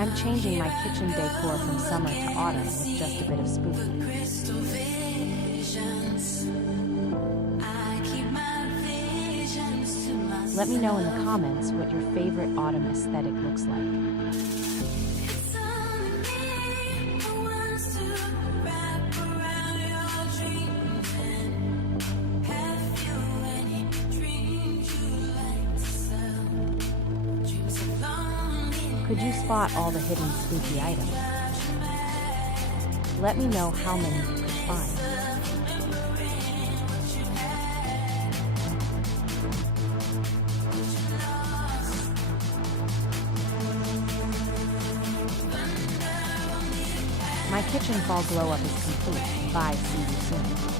I'm changing my kitchen decor from summer to autumn with just a bit of spooky. Let me know in the comments what your favorite autumn aesthetic looks like. Could you spot all the hidden spooky items? Let me know how many you could find. My kitchen fall glow up is complete. Bye, see you soon.